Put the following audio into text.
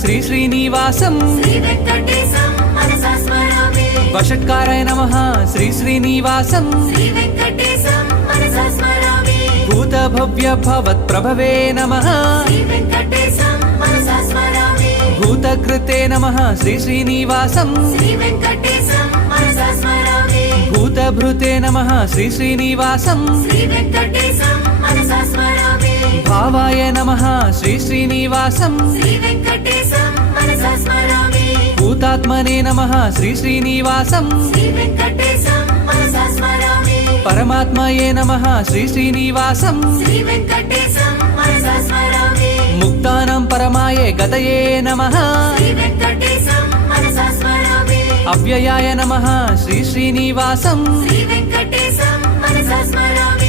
శ్రీ శ్రీనివాసం శ్రీ వెంకటేశం మనసా స్మరామి వషట్కారాయ నమః శ్రీ శ్రీనివాసం శ్రీ వెంకటేశం మనసా స్మరామి భూత భవ్య భవత్ ప్రభవే నమః శ్రీ వెంకటేశం మనసా స్మరామి భూతకృతే నమః శ్రీ శ్రీనివాసం శ్రీ వెంకటేశం మనసా స్మరామి భూతభృతే నమః శ్రీ శ్రీనివాసం శ్రీ వెంకటేశం మనసా స్మరామి భావాయ నమః శ్రీ శ్రీనివాసం శ్రీ వెంకటేశం మనసా స్మరామి భూతాత్మనే నమః శ్రీ శ్రీనివాసం శ్రీ వెంకటేశం మనసా స్మరామి పరమాత్మయే నమః శ్రీ శ్రీనివాసం శ్రీ వెంకటేశం మనసా స్మరామి ముక్తానం పరమాయే గతయే నమః శ్రీ వెంకటేశం మనసా స్మరామి అవ్యయాయ నమః శ్రీ శ్రీనివాసం శ్రీ వెంకటేశం మనసా స్మరామి